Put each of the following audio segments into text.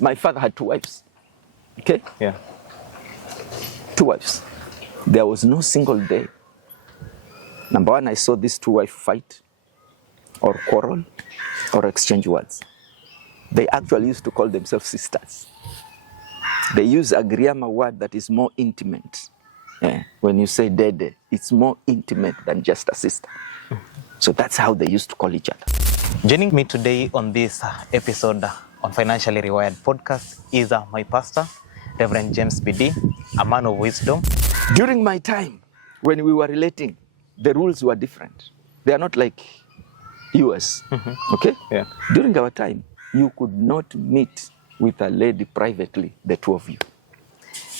My father had 2 wives. Okay? Yeah. 2 wives. There was no single day. Number one, I saw these 2 wives fight or quarrel or exchange words. They actually used to call themselves sisters. They use a Griama word that is more intimate. When you say dede, it's more intimate than just a sister. So that's how they used to call each other. Joining me today on this episode on Financially Rewired podcast is my pastor, Reverend James Bidii, a man of wisdom. During my time, when we were relating, the rules were different. They are not like yours. Okay? Yeah. During our time, you could not meet with a lady privately, the 2 of you.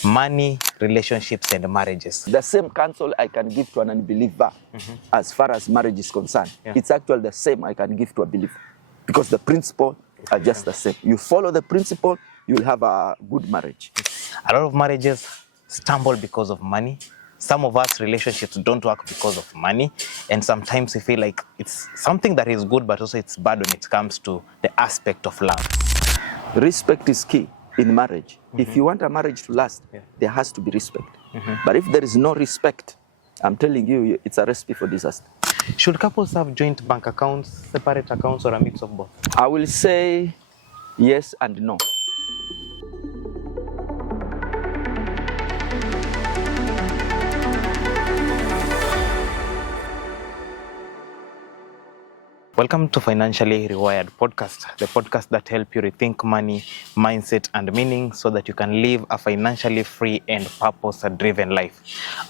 Money, relationships, and marriages. The same counsel I can give to an unbeliever as far as marriage is concerned, it's actually the same I can give to a believer. Because the principles are just the same. You follow the principle, you'll have a good marriage. A lot of marriages stumble because of money. Some of us relationships don't work because of money. And sometimes we feel like it's something that is good, but also it's bad when it comes to the aspect of love. Respect is key in marriage. If you want a marriage to last, there has to be respect. But if there is no respect, I'm telling you, it's a recipe for disaster. Should couples have joint bank accounts, separate accounts, or a mix of both? I will say yes and no. Welcome to Financially Rewired podcast, the podcast that helps you rethink money, mindset, and meaning so that you can live a financially free and purpose-driven life.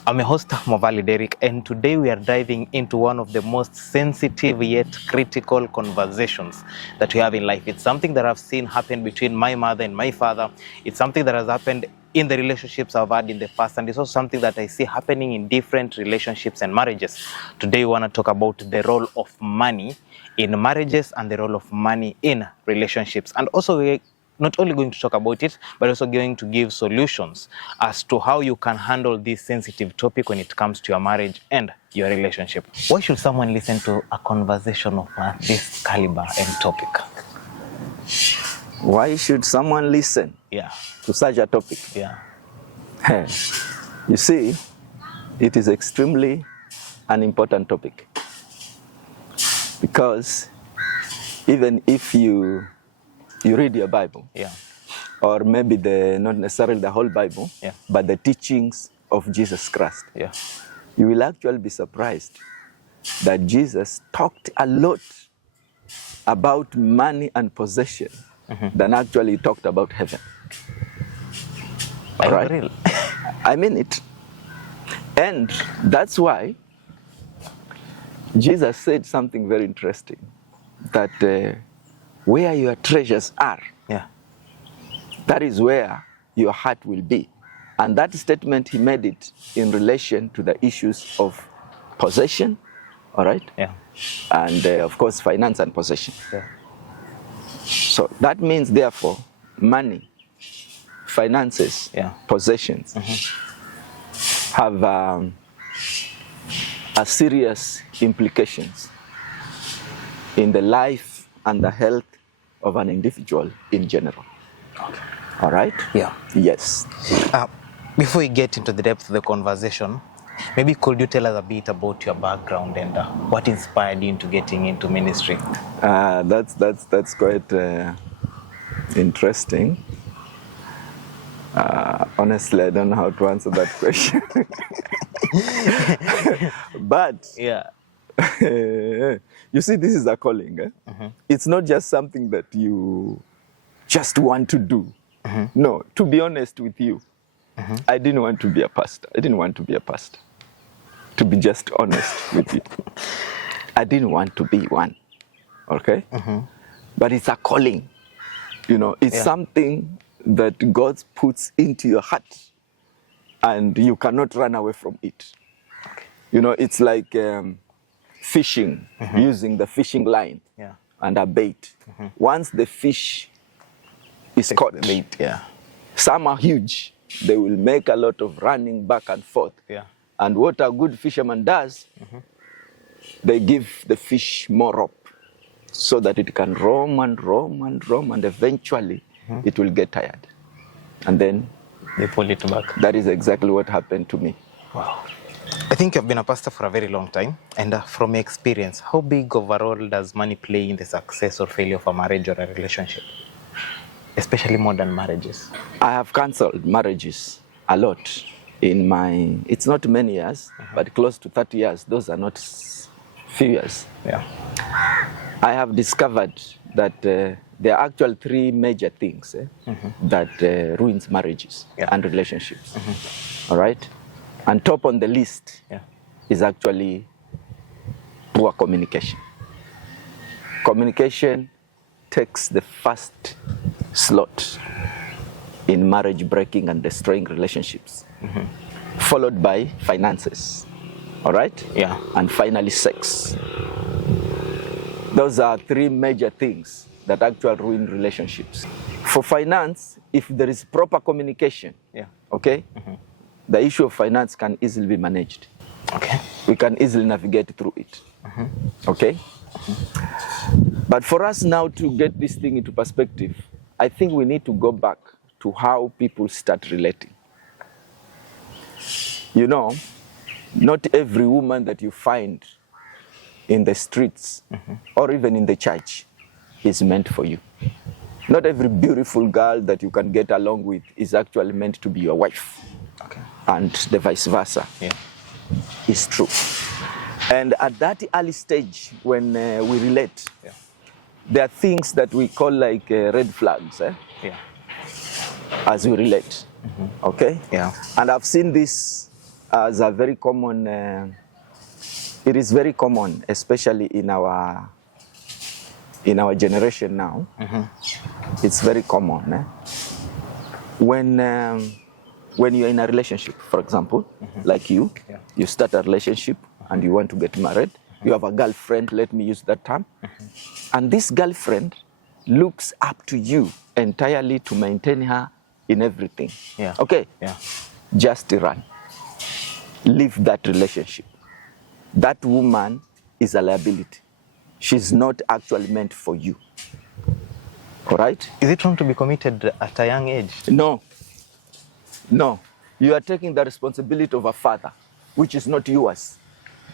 I'm your host, Movali Derek, and today we are diving into one of the most sensitive yet critical conversations that we have in life. It's something that I've seen happen between my mother and my father. It's something that has happened in the relationships I've had in the past, and it's also something that I see happening in different relationships and marriages. Today we want to talk about the role of money in marriages and the role of money in relationships. And also we're not only going to talk about it, but also going to give solutions as to how you can handle this sensitive topic when it comes to your marriage and your relationship. Why should someone listen to a conversation of this caliber and topic? Why should someone listen to such a topic? You see, it is extremely an important topic. Because even if you read your Bible, or maybe not necessarily the whole Bible, but the teachings of Jesus Christ, you will actually be surprised that Jesus talked a lot about money and possession than actually he talked about heaven. All right? I mean it. And that's why Jesus said something very interesting, that where your treasures are, that is where your heart will be. And that statement, he made it in relation to the issues of possession, all right? And of course, finance and possession. So that means, therefore, money, finances, possessions have a serious implications in the life and the health of an individual in general. All right? Yes. Before we get into the depth of the conversation, maybe could you tell us a bit about your background and what inspired you into getting into ministry? That's quite interesting. Honestly, I don't know how to answer that question. But you see, this is a calling. It's not just something that you just want to do. No, to be honest with you, I didn't want to be a pastor. To be just honest with you, I didn't want to be one. Okay? But it's a calling. You know, it's something that God puts into your heart, and you cannot run away from it. You know, it's like fishing, using the fishing line and a bait. Once the fish is caught, some are huge. They will make a lot of running back and forth. And what a good fisherman does, they give the fish more rope so that it can roam and roam and roam, and eventually it will get tired. And then They pull it back. that is exactly what happened to me. Wow. I think you've been a pastor for a very long time. And from your experience, how big of a role does money play in the success or failure of a marriage or a relationship? Especially modern marriages. I have cancelled marriages a lot in my, it's not many years, but close to 30 years. Those are not few years. Yeah. I have discovered that there are actually three major things that ruins marriages and relationships. All right? And top on the list is actually poor communication. Communication takes the first slot in marriage breaking and destroying relationships, followed by finances. All right? Yeah. And finally, sex. Those are three major things that actually ruin relationships. For finance, if there is proper communication, okay, the issue of finance can easily be managed. Okay. We can easily navigate through it. Okay? But for us now to get this thing into perspective, I think we need to go back to how people start relating. You know, not every woman that you find in the streets or even in the church is meant for you. Not every beautiful girl that you can get along with is actually meant to be your wife. Okay. And the vice versa. Yeah. Is true. And at that early stage when we relate, there are things that we call like red flags as we relate. Okay? Yeah. And I've seen this as a very common, it is very common, especially in our generation now. It's very common. When you're in a relationship, for example, like you start a relationship and you want to get married, you have a girlfriend, let me use that term, and this girlfriend looks up to you entirely to maintain her in everything. Yeah. Okay? Yeah. Just run. Leave that relationship. That woman is a liability. She's not actually meant for you. All right? Is it wrong to be committed at a young age? No. No. You are taking the responsibility of a father, which is not yours.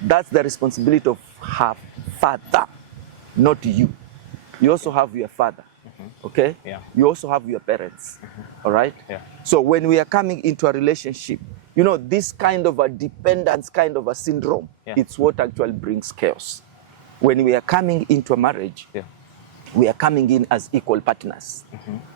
That's the responsibility of her father, not you. You also have your father, okay? Yeah. You also have your parents, all right? Yeah. So when we are coming into a relationship, you know, this kind of a dependence, kind of a syndrome, it's what actually brings chaos. When we are coming into a marriage, we are coming in as equal partners,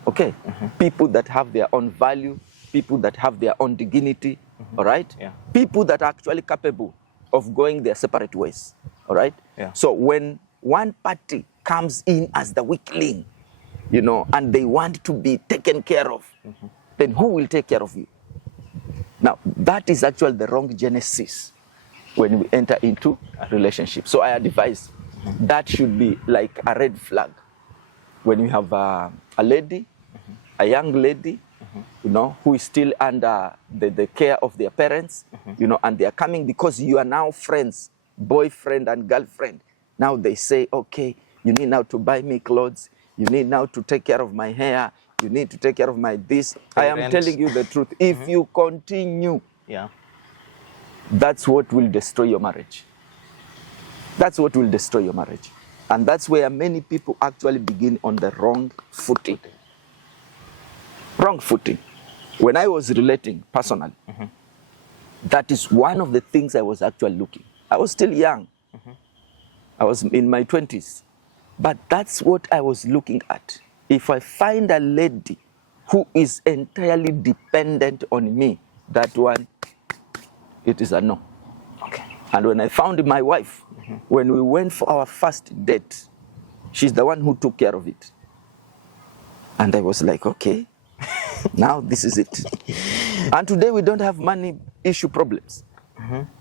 okay? People that have their own value, people that have their own dignity, all right? Yeah. People that are actually capable of going their separate ways, all right? Yeah. So when one party comes in as the weakling, you know, and they want to be taken care of, then who will take care of you? Now, that is actually the wrong genesis when we enter into a relationship. So I advise that should be like a red flag. When you have a lady, a young lady, you know, who is still under the care of their parents, you know, and they are coming because you are now friends, boyfriend and girlfriend. Now they say, okay, you need now to buy me clothes. You need now to take care of my hair. You need to take care of my this. I am telling you the truth. If you continue, that's what will destroy your marriage. That's what will destroy your marriage. And that's where many people actually begin on the wrong footing. Wrong footing. When I was relating personally, that is one of the things I was actually looking. I was still young. I was in my 20s. But that's what I was looking at. If I find a lady who is entirely dependent on me, that one, it is a no. Okay. And when I found my wife, when we went for our first date, she's the one who took care of it. And I was like, okay, now this is it. And today we don't have money issue problems.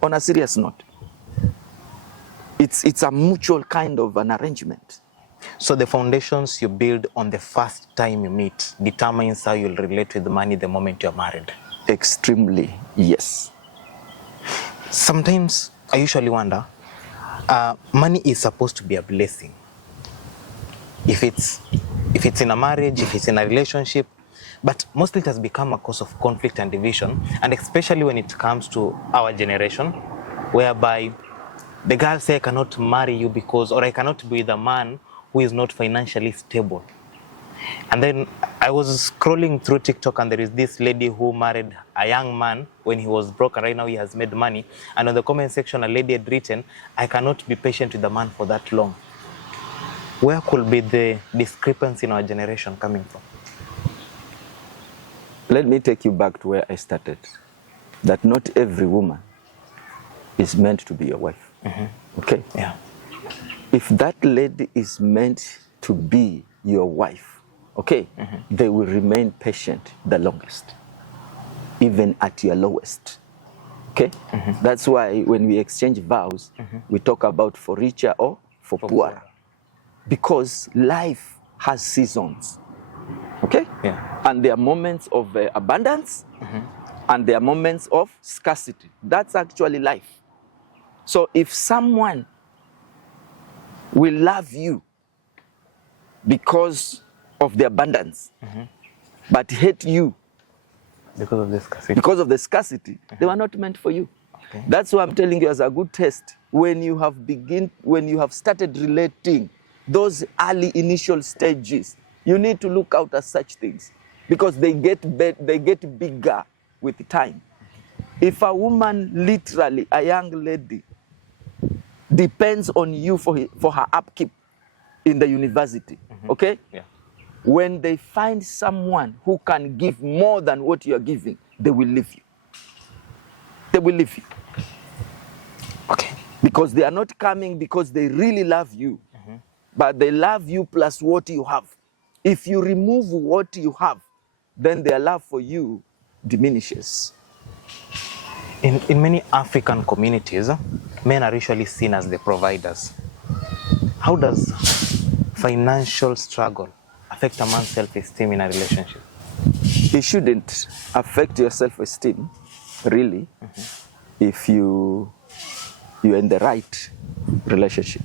On a serious note, it's a mutual kind of an arrangement. So the foundations you build on the first time you meet determines how you'll relate with money the moment you're married. Extremely, yes. Sometimes I usually wonder, money is supposed to be a blessing. If it's if it's in a marriage, if it's in a relationship, but mostly it has become a cause of conflict and division, and especially when it comes to our generation, whereby the girl say, I cannot marry you because, or I cannot be with a man who is not financially stable. And then I was scrolling through TikTok, and there is this lady who married a young man when he was broke, and right now he has made money. And on the comment section, a lady had written, I cannot be patient with a man for that long. Where could be the discrepancy in our generation coming from? Let me take you back to where I started. That not every woman is meant to be your wife. Okay? Yeah. If that lady is meant to be your wife, okay, they will remain patient the longest, even at your lowest. Okay? That's why when we exchange vows, we talk about for richer or for poorer. Because life has seasons. Okay? Yeah. And there are moments of abundance, and there are moments of scarcity. That's actually life. So if someone will love you because of the abundance, but hate you Because of the scarcity. because of the scarcity, they were not meant for you. Okay. That's why I'm telling you as a good test, when you have started relating, those early initial stages, you need to look out at such things, because they get bigger with time. If a woman, literally a young lady, depends on you for her upkeep in the university, okay? Yeah. When they find someone who can give more than what you are giving, they will leave you. They will leave you. Okay. Because they are not coming because they really love you, but they love you plus what you have. If you remove what you have, then their love for you diminishes. In many African communities, men are usually seen as the providers. How does financial struggle affect a man's self-esteem in a relationship? It shouldn't affect your self-esteem, really, if you're in the right relationship,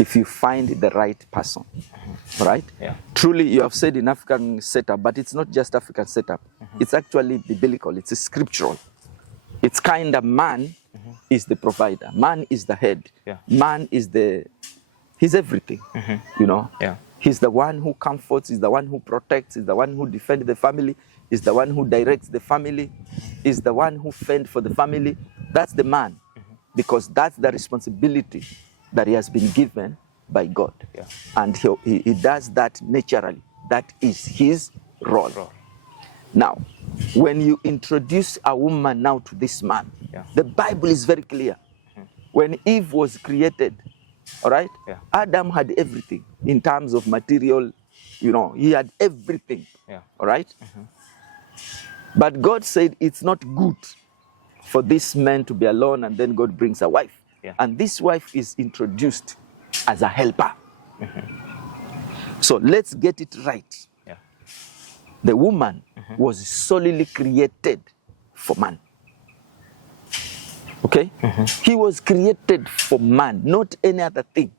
if you find the right person, right? Yeah. Truly, you have said in African setup, but it's not just African setup. It's actually biblical. It's scriptural. It's kind of man is the provider. Man is the head. Yeah. Man is he's everything, you know? Yeah. He's the one who comforts, he's the one who protects, he's the one who defends the family, he's the one who directs the family, he's the one who fends for the family. That's the man, because that's the responsibility that he has been given by God. Yeah. And he does that naturally. That is his role. Now, when you introduce a woman now to this man, the Bible is very clear. When Eve was created, all right, Adam had everything in terms of material, you know, he had everything, all right? But God said it's not good for this man to be alone, and then God brings a wife. And this wife is introduced as a helper. So let's get it right. The woman was solely created for man. Okay? He was created for man, not any other thing.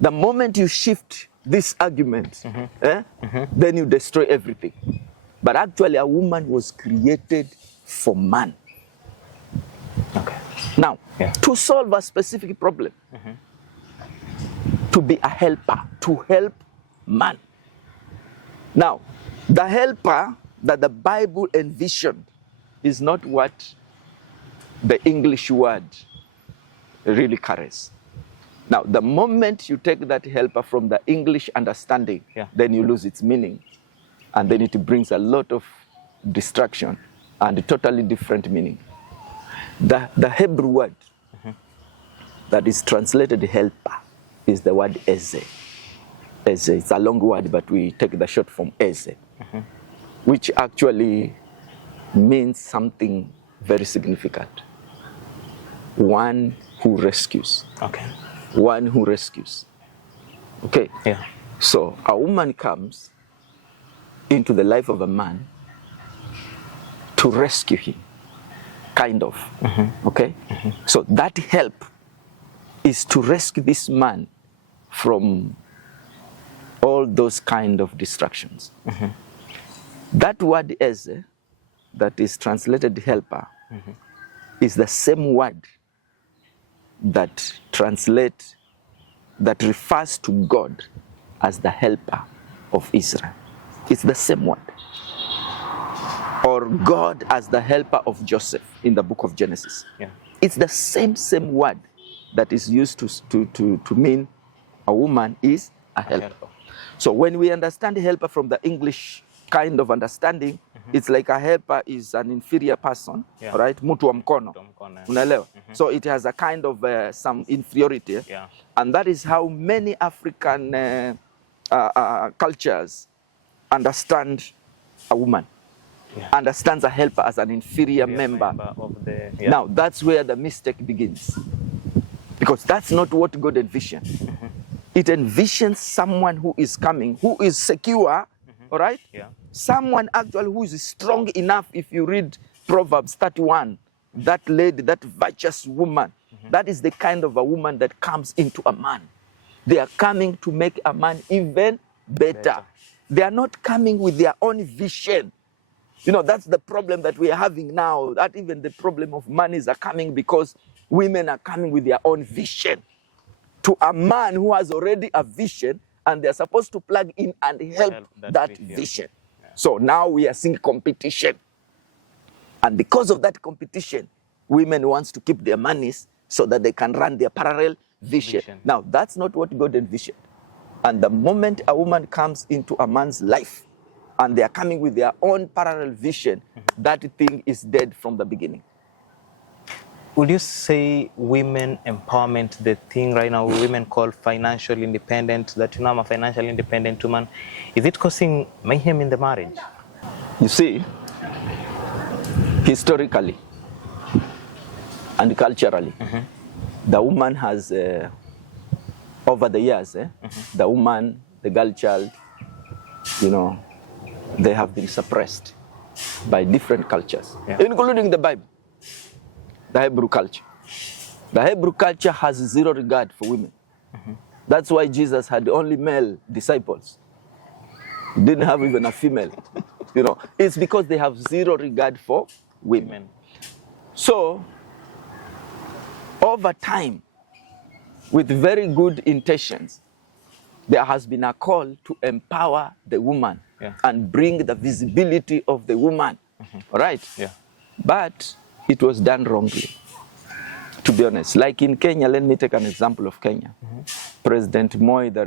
The moment you shift this argument, then you destroy everything. But actually, a woman was created for man. Okay. Now, to solve a specific problem, to be a helper, to help man. Now, the helper that the Bible envisioned is not what the English word really carries. Now, the moment you take that helper from the English understanding, then you lose its meaning. And then it brings a lot of distraction and a totally different meaning. The Hebrew word that is translated helper is the word eze. Eze. It's a long word, but we take the short form eze, which actually means something very significant. One who rescues. Okay. One who rescues. Okay? Yeah. So a woman comes into the life of a man to rescue him, kind of. Okay? So that help is to rescue this man from all those kind of distractions. That word eze, that is translated helper, is the same word that refers to God as the helper of Israel. It's the same word. Or God as the helper of Joseph in the book of Genesis. Yeah. It's the same word that is used to mean a woman is a helper. So when we understand helper from the English kind of understanding, it's like a helper is an inferior person, right? Mtu wa mkono. Unaelewa? So it has a kind of some inferiority. Yeah. And that is how many African cultures understand a woman. Yeah. Understands a helper as an inferior member of the, Now that's where the mistake begins, because that's not what God envisioned. It envisions someone who is coming, who is secure, all right? Yeah. Someone actually who is strong enough. If you read Proverbs 31, that lady, that virtuous woman, that is the kind of a woman that comes into a man. They are coming to make a man even better. They are not coming with their own vision. You know, that's the problem that we are having now. That even the problem of monies are coming because women are coming with their own vision to a man who has already a vision, and they're supposed to plug in and help that vision. Yeah. So now we are seeing competition. And because of that competition, women wants to keep their monies so that they can run their parallel vision. Now, that's not what God envisioned. And the moment a woman comes into a man's life, and they are coming with their own parallel vision, that thing is dead from the beginning. Would you say women empowerment, the thing right now women call financial independent, that I'm a financially independent woman, is it causing mayhem in the marriage? You see, historically and culturally, the woman has, over the years, the woman, the girl child, you know, they have been suppressed by different cultures, including the Bible, the Hebrew culture. The Hebrew culture has zero regard for women. That's why Jesus had only male disciples. He didn't have even a female. You know, it's because they have zero regard for women. So, over time, with very good intentions, there has been a call to empower the woman and bring the visibility of the woman, all right? Yeah. But it was done wrongly, to be honest. Like in Kenya, let me take an example of Kenya. President Moi, the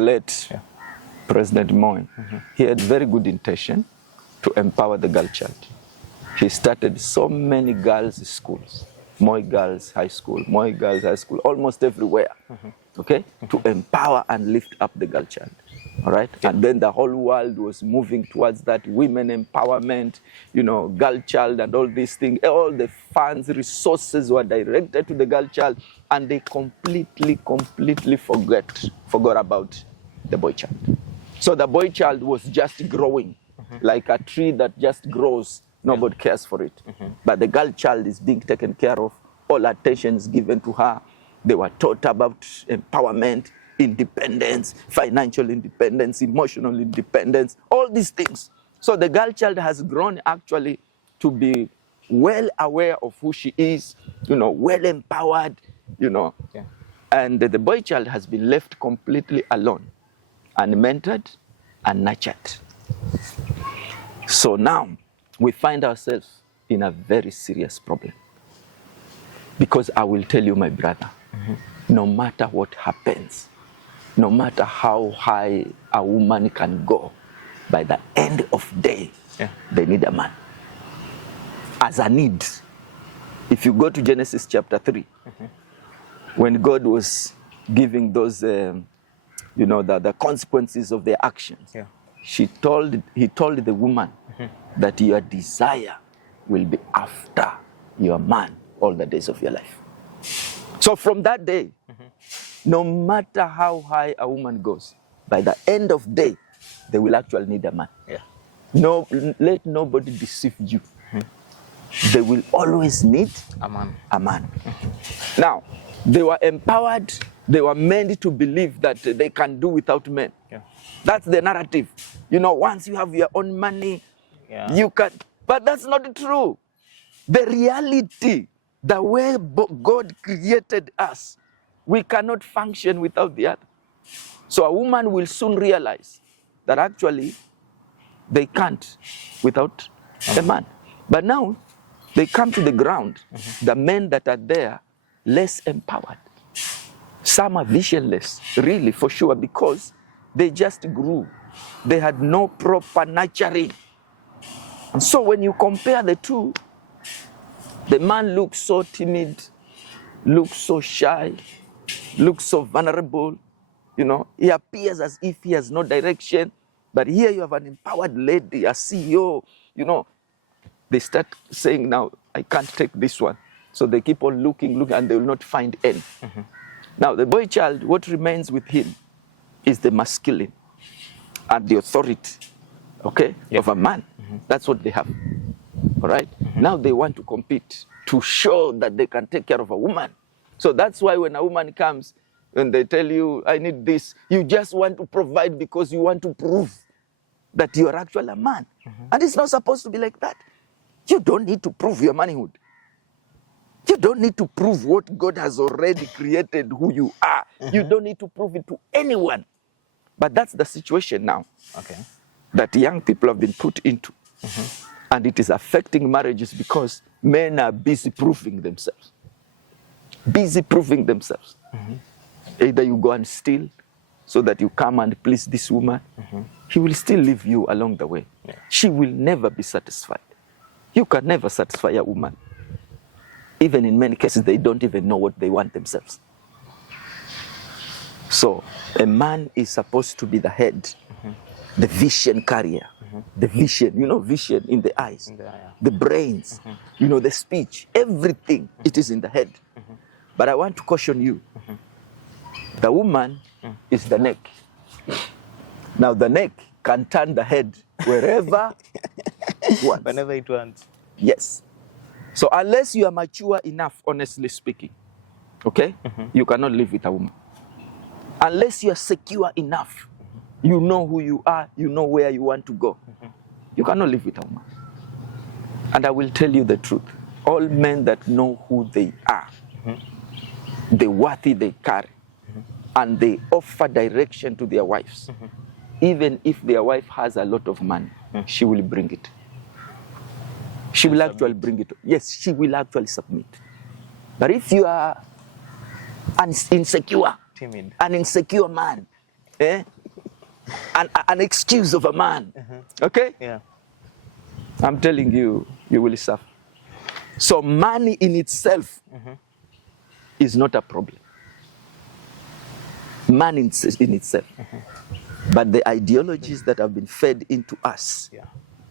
late President Moi, he had very good intention to empower the girl child. He started so many girls' schools. Moi Girls High School, Moi Girls High School, almost everywhere, okay, to empower and lift up the girl child, all right? And then the whole world was moving towards that women empowerment, you know, girl child and all these things. All the funds, resources were directed to the girl child, and they completely forgot about the boy child. So the boy child was just growing like a tree that just grows. Nobody cares for it. But the girl child is being taken care of. All attention is given to her. They were taught about empowerment, independence, financial independence, emotional independence, all these things. So the girl child has grown actually to be well aware of who she is, you know, well empowered, you know. Yeah. And the boy child has been left completely alone, unmentored and nurtured. So now, we find ourselves in a very serious problem. Because I will tell you, my brother, no matter what happens, no matter how high a woman can go, by the end of the day, they need a man. As a need. If you go to Genesis chapter 3, when God was giving those, you know, the consequences of their actions, he told the woman that your desire will be after your man all the days of your life. So from that day, no matter how high a woman goes, by the end of the day, they will actually need a man. No, let nobody deceive you. They will always need a man. Now, They were empowered. They were meant to believe that they can do without men. Yeah. That's the narrative. You know, once you have your own money, you can. But that's not true. The reality, the way God created us, we cannot function without the other. So a woman will soon realize that actually they can't without a man. But now they come to the ground, the men that are there, less empowered. Some are visionless, really, for sure, because they just grew. They had no proper nurturing. And so when you compare the two, the man looks so timid, looks so shy, looks so vulnerable. You know, he appears as if he has no direction. But here you have an empowered lady, a CEO, you know. They start saying, now, I can't take this one. So they keep on looking, and they will not find any. Now, the boy child, what remains with him is the masculine and the authority, okay, of a man. That's what they have, all right? Now they want to compete to show that they can take care of a woman. So that's why when a woman comes and they tell you, I need this, you just want to provide because you want to prove that you are actually a man. And it's not supposed to be like that. You don't need to prove your manhood. You don't need to prove what God has already created, who you are. You don't need to prove it to anyone. But that's the situation now that young people have been put into. And it is affecting marriages because men are busy proving themselves. Busy proving themselves. Either you go and steal so that you come and please this woman. He will still leave you along the way. She will never be satisfied. You can never satisfy a woman. Even in many cases, they don't even know what they want themselves. So a man is supposed to be the head, the vision carrier, the vision, you know, vision in the eyes, the brains, you know, the speech, everything, it is in the head. But I want to caution you, the woman is the neck. Now the neck can turn the head wherever it wants. Whenever it wants. Yes. So unless you are mature enough, honestly speaking, okay, you cannot live with a woman. Unless you are secure enough, you know who you are, you know where you want to go, you cannot live with a woman. And I will tell you the truth. All men that know who they are, the worthy they carry, and they offer direction to their wives, even if their wife has a lot of money, she will bring it. She will actually bring it. Yes, she will actually submit. But if you are insecure, Timid. an insecure man, an excuse of a man, okay? Yeah. I'm telling you, you will suffer. So money in itself is not a problem. Man in itself. But the ideologies that have been fed into us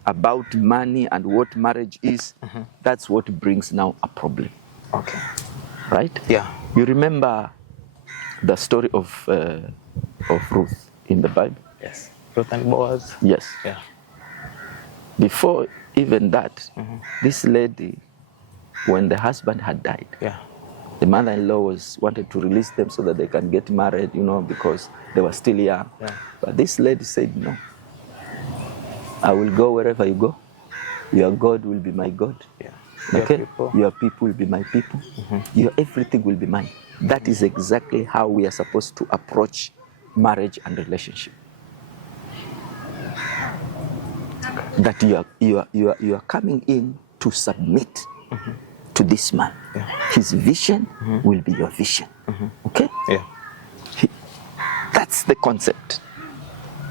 about money and what marriage is, that's what brings now a problem. Okay. Right? Yeah. You remember the story of Ruth in the Bible? Yes. Ruth and Boaz. Yes. Yeah. Before even that, this lady, when the husband had died, the mother-in-law wanted to release them so that they can get married, you know, because they were still young. Yeah. But this lady said, no. I will go wherever you go. Your God will be my God. Yeah. Okay? Your people will be my people. Your everything will be mine. That is exactly how we are supposed to approach marriage and relationship. That you are coming in to submit to this man. Yeah. His vision will be your vision. Okay? Yeah. That's the concept.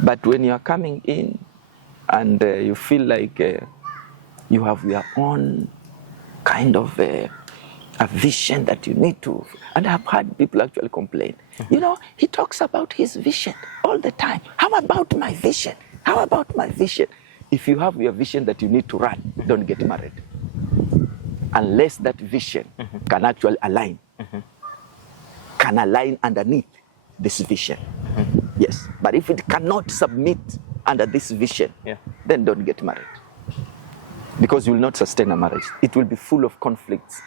But when you are coming in and you feel like you have your own kind of a vision that you need to, and I've heard people actually complain, you know, he talks about his vision all the time. How about my vision? How about my vision? If you have your vision that you need to run, don't get married. Unless that vision can actually align, can align underneath this vision. Yes, but if it cannot submit under this vision, then don't get married. Because you will not sustain a marriage. It will be full of conflicts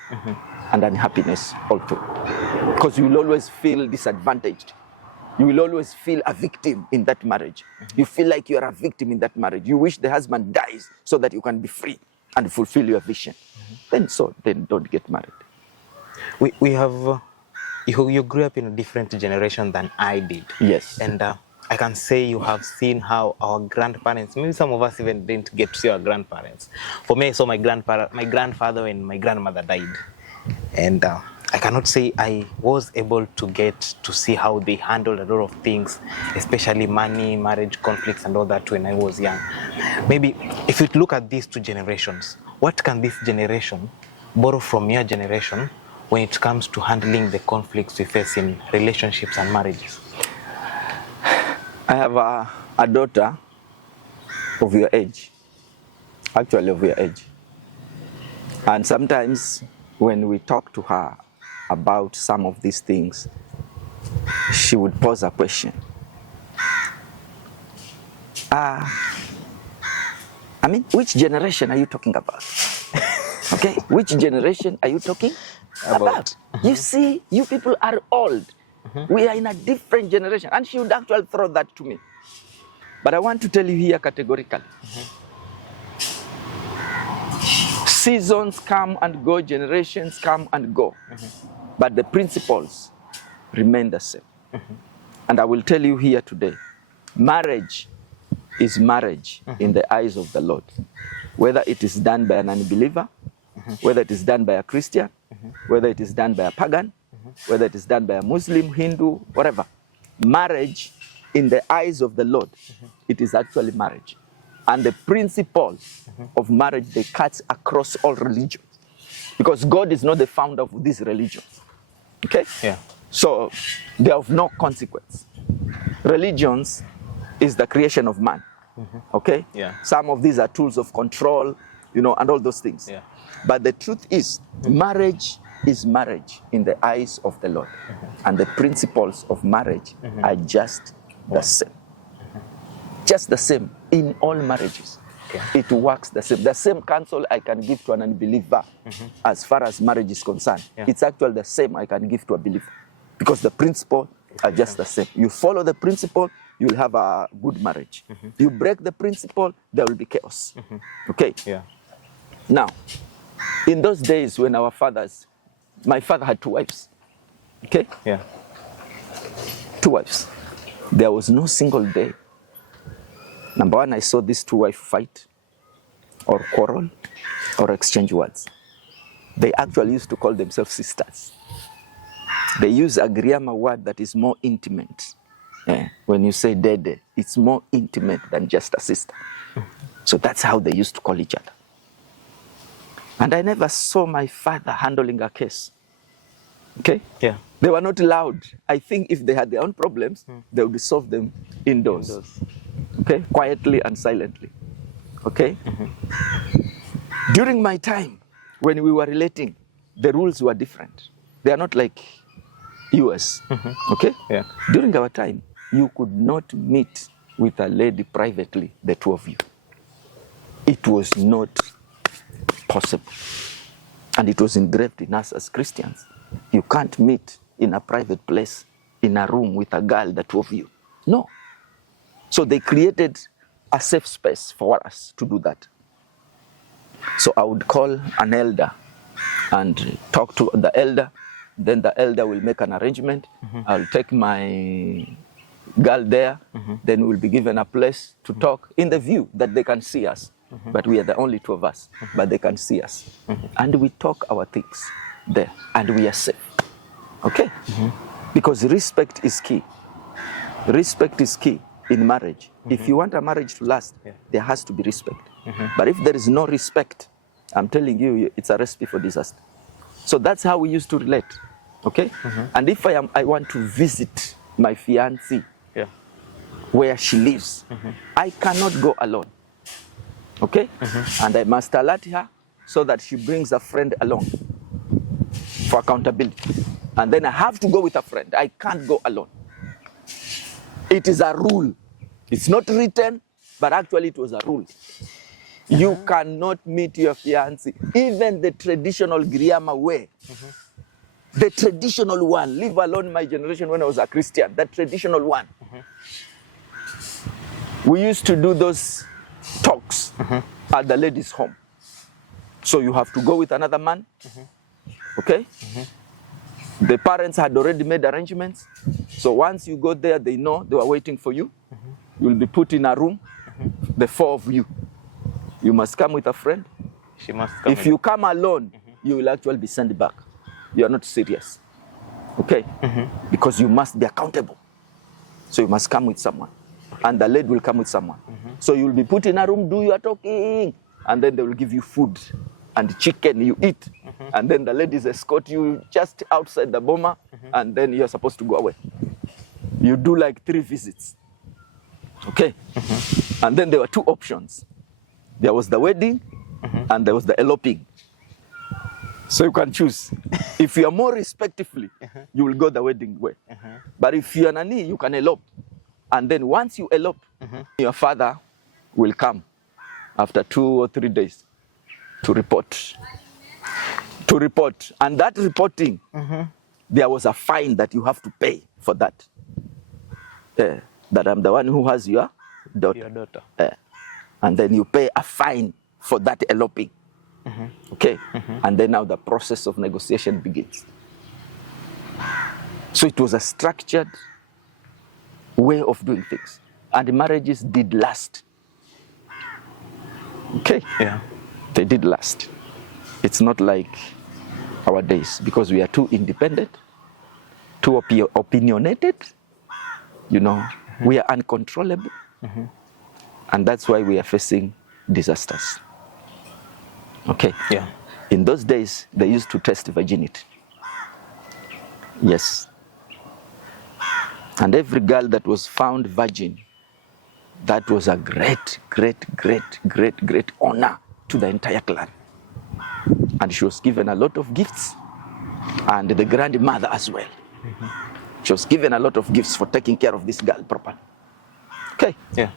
and unhappiness all through. because you will always feel disadvantaged. You will always feel a victim in that marriage. You feel like you are a victim in that marriage. You wish the husband dies so that you can be free and fulfill your vision. Then don't get married. We have, you grew up in a different generation than I did. Yes. And I can say you have seen how our grandparents, maybe some of us even didn't get to see our grandparents. For me, I saw my grandfather and my grandmother died. And I cannot say I was able to get to see how they handled a lot of things, especially money, marriage conflicts and all that when I was young. Maybe if you look at these two generations, what can this generation borrow from your generation when it comes to handling the conflicts we face in relationships and marriages? I have a daughter of your age, actually of your age. And sometimes when we talk to her about some of these things, she would pose a question. Which generation are you talking about? Okay, which generation are you talking about? You see, you people are old. We are in a different generation. And she would actually throw that to me. But I want to tell you here categorically. Seasons come and go, generations come and go. But the principles remain the same. And I will tell you here today, marriage is marriage in the eyes of the Lord. Whether it is done by an unbeliever, whether it is done by a Christian, whether it is done by a pagan, whether it is done by a Muslim, Hindu, whatever. Marriage in the eyes of the Lord, it is actually marriage. And the principles of marriage, they cut across all religions. Because God is not the founder of this religion. Okay? Yeah. So they are of no consequence. Religions is the creation of man. Okay? Yeah. Some of these are tools of control, and all those things. Yeah. But the truth is, marriage is marriage in the eyes of the Lord. And the principles of marriage are just the same. Just the same in all marriages. Okay. It works the same. The same counsel I can give to an unbeliever as far as marriage is concerned. Yeah. It's actually the same I can give to a believer. Because the principles are just the same. You follow the principle, you'll have a good marriage. You break the principle, there will be chaos. Okay? Yeah. Now, in those days when my father had 2 wives. Okay? Yeah. 2 wives. There was no single day. Number one, I saw these 2 wives fight or quarrel or exchange words. They actually used to call themselves sisters. They use a grammar word that is more intimate. Yeah. When you say dede, it's more intimate than just a sister. So that's how they used to call each other. And I never saw my father handling a case. Okay? Yeah. They were not loud. I think if they had their own problems, they would solve them indoors. Okay? Quietly and silently. Okay? During my time, when we were relating, the rules were different. They are not like US. Okay? Yeah. During our time, you could not meet with a lady privately, the 2 of you. It was not possible. And it was engraved in us as Christians. You can't meet in a private place, in a room with a girl, the 2 of you. No. So they created a safe space for us to do that. So I would call an elder and talk to the elder. Then the elder will make an arrangement. I'll take my girl there. Then we'll be given a place to talk in the view that they can see us. But we are the only 2 of us, but they can see us. And we talk our things there, and we are safe. Okay? Because respect is key. Respect is key in marriage. If you want a marriage to last, there has to be respect. But if there is no respect, I'm telling you, it's a recipe for disaster. So that's how we used to relate. Okay? And if I want to visit my fiancée where she lives, I cannot go alone. Okay? And I must alert her so that she brings a friend along for accountability. And then I have to go with a friend. I can't go alone. It is a rule. It's not written, but actually it was a rule. You cannot meet your fiancé, even the traditional grammar way. The traditional one, leave alone my generation when I was a Christian, the traditional one. We used to do those talks at the ladies' home. So you have to go with another man, okay? The parents had already made arrangements. So once you go there, they know they were waiting for you. You'll be put in a room, the four of you. You must come with a friend. She must come. If you come alone, you will actually be sent back. You are not serious, okay? Because you must be accountable. So you must come with someone. And the lady will come with someone. So you'll be put in a room, do your talking, and then they will give you food and chicken you eat. And then the ladies escort you just outside the boma, and then you're supposed to go away. You do like 3 visits, okay? And then there were 2 options. There was the wedding, and there was the eloping. So you can choose. If you are more respectfully, you will go the wedding way. But if you are nani, you can elope. And then once you elope, your father will come after 2 or 3 days to report. To report. And that reporting, there was a fine that you have to pay for that. That I'm the one who has your daughter. Your daughter. And then you pay a fine for that eloping. Okay? And then now the process of negotiation begins. So it was a structured way of doing things. And the marriages did last. Okay? Yeah. They did last. It's not like our days, because we are too independent, too opinionated, you know, we are uncontrollable. And that's why we are facing disasters. Okay? Yeah. In those days, they used to test virginity. Yes. And every girl that was found virgin, that was a great, great, great, great, great honor to the entire clan. And she was given a lot of gifts, and the grandmother as well. She was given a lot of gifts for taking care of this girl properly. Okay? Yeah.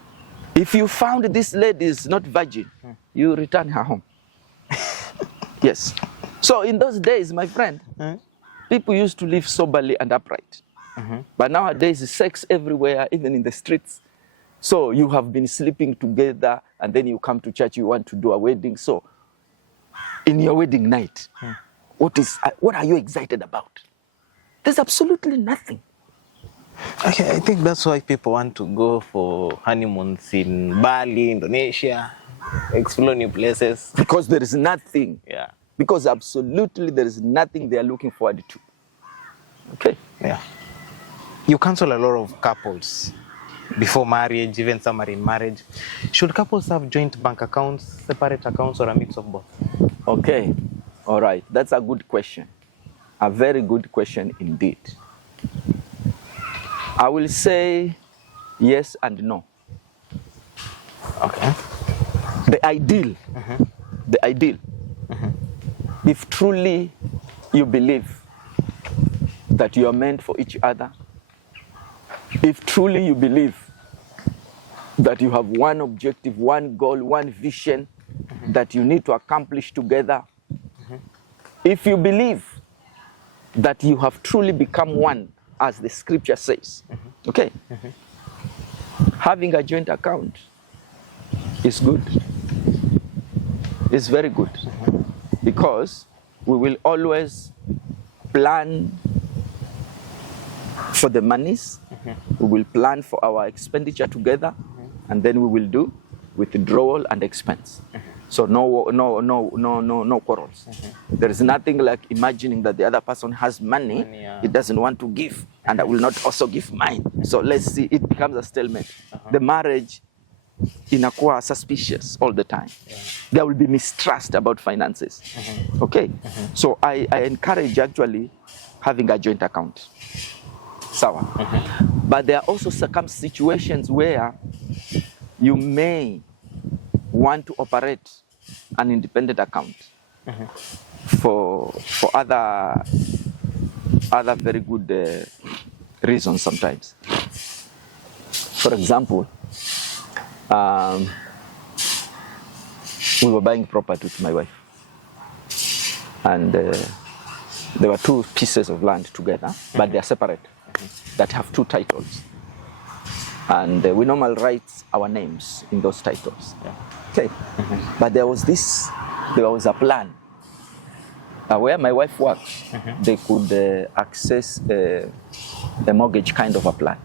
If you found this lady is not virgin, you return her home. Yes. So in those days, my friend, people used to live soberly and upright. But nowadays, sex everywhere, even in the streets. So you have been sleeping together, and then you come to church, you want to do a wedding. So in your wedding night, what are you excited about? There's absolutely nothing. Okay, I think that's why people want to go for honeymoons in Bali, Indonesia, explore new places. Because there is nothing. Yeah. Because absolutely there is nothing they are looking forward to. Okay? Yeah. You counsel a lot of couples before marriage, even some are in marriage. Should couples have joint bank accounts, separate accounts, or a mix of both? Okay. All right. That's a good question. A very good question indeed. I will say yes and no. Okay. The ideal, if truly you believe that you are meant for each other, if truly you believe that you have one objective, one goal, one vision that you need to accomplish together, if you believe that you have truly become one, as the scripture says, okay, having a joint account is good. It's very good, because we will always plan for the monies, we will plan for our expenditure together, and then we will do withdrawal and expense. So no quarrels. There is nothing like imagining that the other person has money, he doesn't want to give, and I will not also give mine. So let's see, it becomes a stalemate. The marriage inakuwa suspicious all the time. There will be mistrust about finances. Okay? So I encourage actually having a joint account. Sawa. But there are also situations where you may want to operate an independent account for other very good reasons sometimes. For example, we were buying property with my wife, and There were two pieces of land together, but they are separate, that have two titles. And we normally write our names in those titles. Yeah. Okay. But there was a plan. Where my wife works, they could access a mortgage kind of a plan.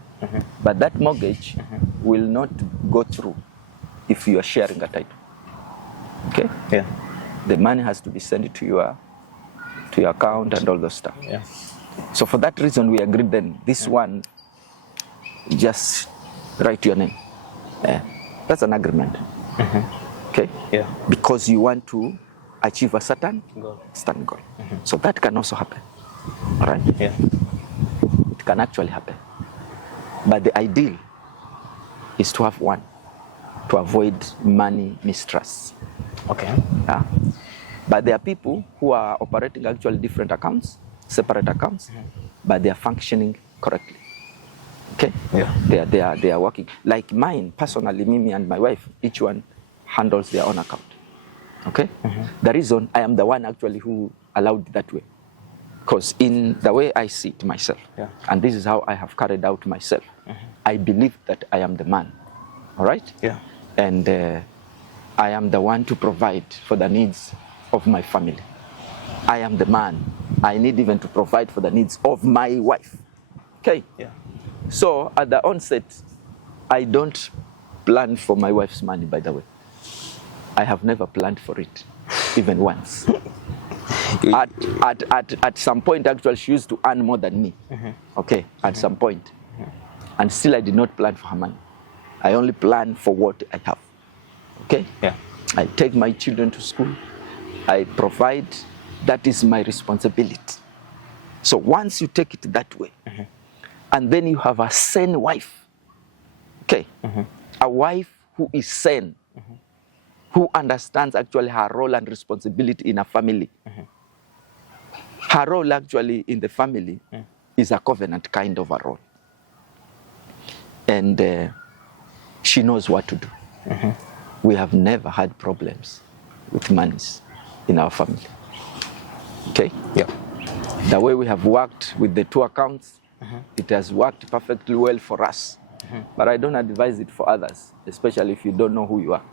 But that mortgage will not go through if you are sharing a title. Okay? Yeah. The money has to be sent to your account and all those stuff. Yeah. So for that reason, we agreed then, this one, just write your name. That's an agreement. Okay? Yeah. Because you want to achieve a certain goal. So that can also happen. All right? Yeah. It can actually happen. But the ideal is to have one, to avoid money mistrust. Okay. Yeah. But there are people who are operating actually different accounts, separate accounts, but they are functioning correctly. Okay? Yeah. They are working. Like mine, personally, me and my wife, each one handles their own account. Okay? The reason I am the one actually who allowed it that way. Because in the way I see it myself, and this is how I have carried out myself, I believe that I am the man. All right? Yeah. And I am the one to provide for the needs of my family. I am the man. I need even to provide for the needs of my wife. Okay? Yeah. So at the onset, I don't plan for my wife's money, by the way. I have never planned for it, even once. At some point, actually, she used to earn more than me. Okay, at some point. And still, I did not plan for her money. I only plan for what I have. Okay? Yeah. I take my children to school. I provide. That is my responsibility. So once you take it that way, and then you have a sane wife, okay, a wife who is sane, who understands actually her role and responsibility in a family. Her role actually in the family is a covenant kind of a role. And she knows what to do. We have never had problems with monies in our family. Okay? Yeah. The way we have worked with the two accounts, it has worked perfectly well for us. But I don't advise it for others, especially if you don't know who you are.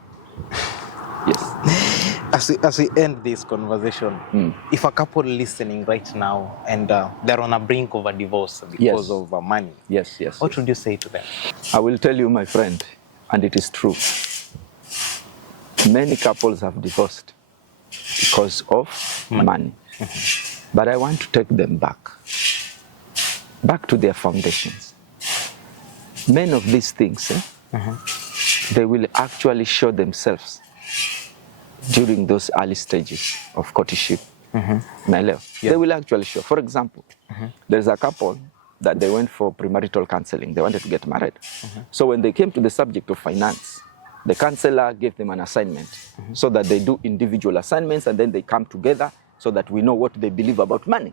Yes. As we end this conversation, if a couple listening right now and they're on a brink of a divorce because of money, what would you say to them? I will tell you, my friend, and it is true. Many couples have divorced because of money. But I want to take them back to their foundations. Many of these things, they will actually show themselves during those early stages of courtship. They will actually show. For example, there's a couple that they went for premarital counseling. They wanted to get married. So when they came to the subject of finance, the counselor gave them an assignment so that they do individual assignments and then they come together so that we know what they believe about money.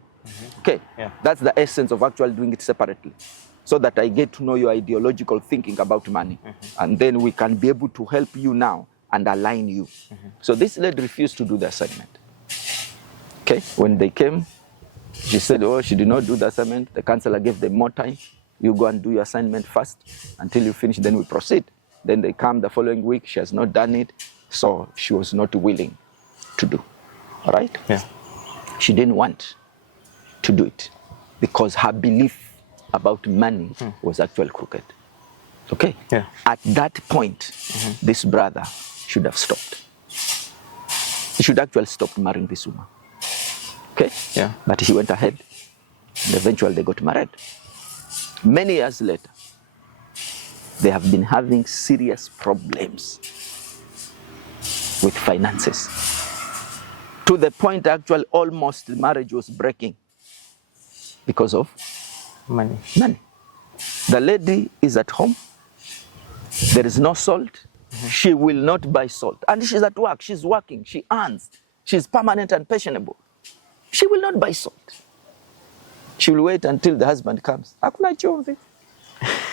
Okay, that's the essence of actually doing it separately. So that I get to know your ideological thinking about money. And then we can be able to help you now and align you. So this lady refused to do the assignment. Okay, when they came, she said, she did not do the assignment. The counselor gave them more time. You go and do your assignment first until you finish, then we proceed. Then they come the following week. She has not done it, so she was not willing to do. All right? Yeah. She didn't want to do it because her belief about money was actually crooked. Okay? Yeah. At that point, this brother should have stopped. He should actually stop marrying this woman. Okay? Yeah. But he went ahead, and eventually they got married. Many years later, they have been having serious problems with finances. To the point actually almost the marriage was breaking because of money. The lady is at home. There is no salt. She will not buy salt. And she's at work. She's working. She earns. She's permanent and pensionable. She will not buy salt. She will wait until the husband comes. Hakuna chumvi.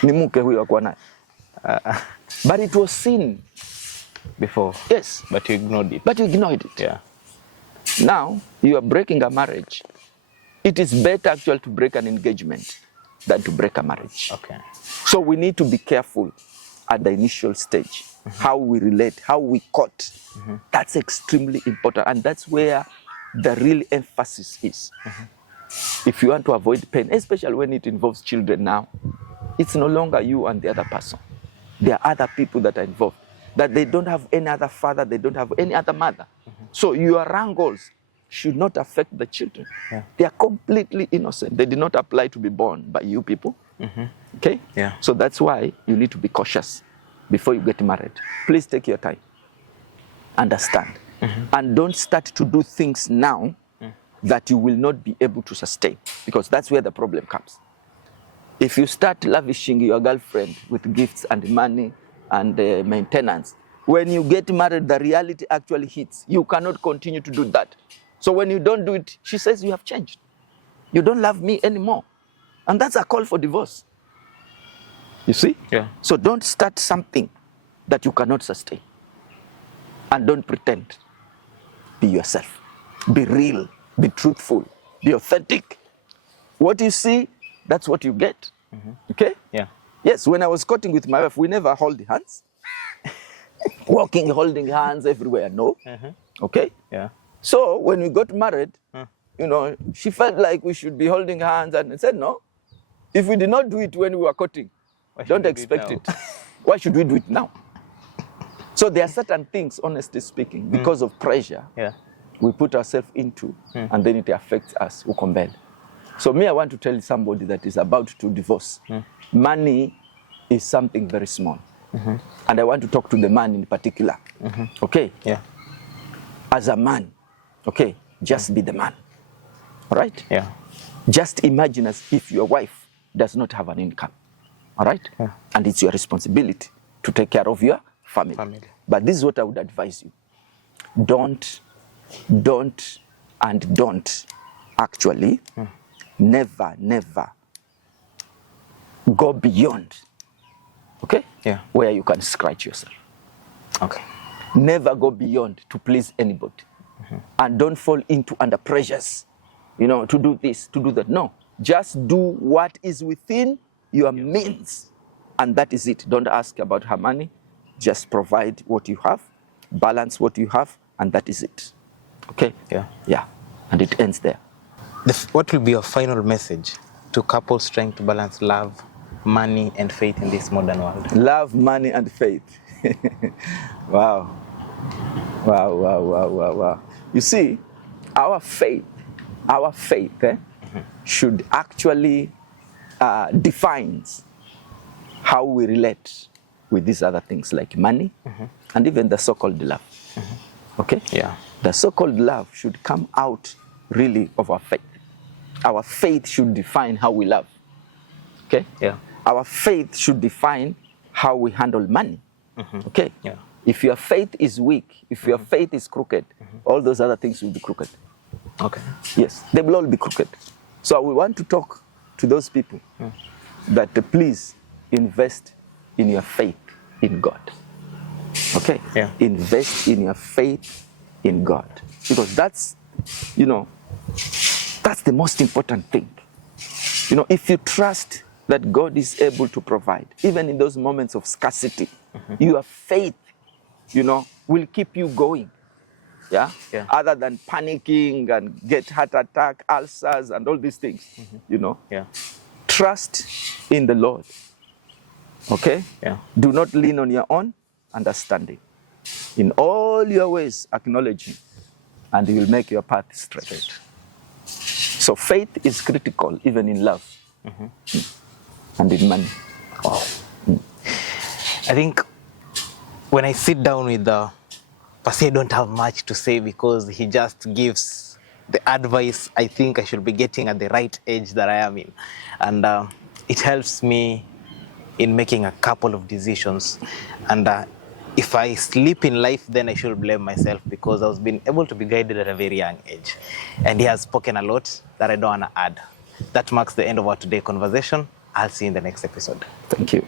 Ni mke huyo akuwa naye. But it was seen before. Yes. But you ignored it. Yeah. Now, you are breaking a marriage It is better actually to break an engagement than to break a marriage. Okay. So we need to be careful at the initial stage, how we relate, how we court. That's extremely important, and that's where the real emphasis is. If you want to avoid pain, especially when it involves children now, it's no longer you and the other person. There are other people that are involved, that they don't have any other father, they don't have any other mother. So your wrangles should not affect the children. Yeah. They are completely innocent. They did not apply to be born by you people. Okay? Yeah. So that's why you need to be cautious before you get married. Please take your time. Understand. And don't start to do things now that you will not be able to sustain, because that's where the problem comes. If you start lavishing your girlfriend with gifts and money and maintenance, when you get married, the reality actually hits. You cannot continue to do that. So when you don't do it, she says you have changed. You don't love me anymore. And that's a call for divorce. You see? Yeah. So don't start something that you cannot sustain. And don't pretend. Be yourself. Be real. Be truthful. Be authentic. What you see, that's what you get. Okay? Yeah. Yes, when I was courting with my wife, we never hold hands. Walking, holding hands everywhere. No. Okay? Yeah. So when we got married, you know, she felt like we should be holding hands, and I said, no. If we did not do it when we were courting, don't expect it. Why should we do it now? So there are certain things, honestly speaking, because of pressure, we put ourselves into, and then it affects us. So me, I want to tell somebody that is about to divorce. Money is something very small. And I want to talk to the man in particular. Okay? Yeah. As a man, okay, just be the man. All right? Yeah. Just imagine as if your wife does not have an income. All right? Yeah. And it's your responsibility to take care of your family. But this is what I would advise you. Don't actually never go beyond, okay? Yeah. Where you can scratch yourself. Okay. Never go beyond to please anybody. And don't fall into under pressures, you know, to do this, to do that. No, just do what is within your means. And that is it. Don't ask about her money. Just provide what you have, balance what you have, and that is it. Okay? Yeah. Yeah. And it ends there. What will be your final message to couples trying to balance love, money, and faith in this modern world? Love, money, and faith. Wow. Wow. You see, our faith should actually defines how we relate with these other things like money and even the so-called love. Okay? Yeah. The so-called love should come out really of our faith. Our faith should define how we love. Okay? Yeah. Our faith should define how we handle money. Okay? Yeah. If your faith is weak, if your faith is crooked, all those other things will be crooked. Okay. Yes, they will all be crooked. So we want to talk to those people that please invest in your faith in God. Okay? Yeah. Invest in your faith in God. Because that's, you know, that's the most important thing. You know, if you trust that God is able to provide, even in those moments of scarcity, your faith, you know, will keep you going. Yeah? Yeah. Other than panicking and get heart attack, ulcers, and all these things, you know. Yeah. Trust in the Lord. Okay? Yeah. Do not lean on your own understanding. In all your ways, acknowledge Him, and He will make your path straight. So faith is critical, even in love and in money. Wow. I think when I sit down with Pasi, I don't have much to say because he just gives the advice I think I should be getting at the right age that I am in. And it helps me in making a couple of decisions. And if I slip in life, then I should blame myself because I was being able to be guided at a very young age. And he has spoken a lot that I don't want to add. That marks the end of our today's conversation. I'll see you in the next episode. Thank you.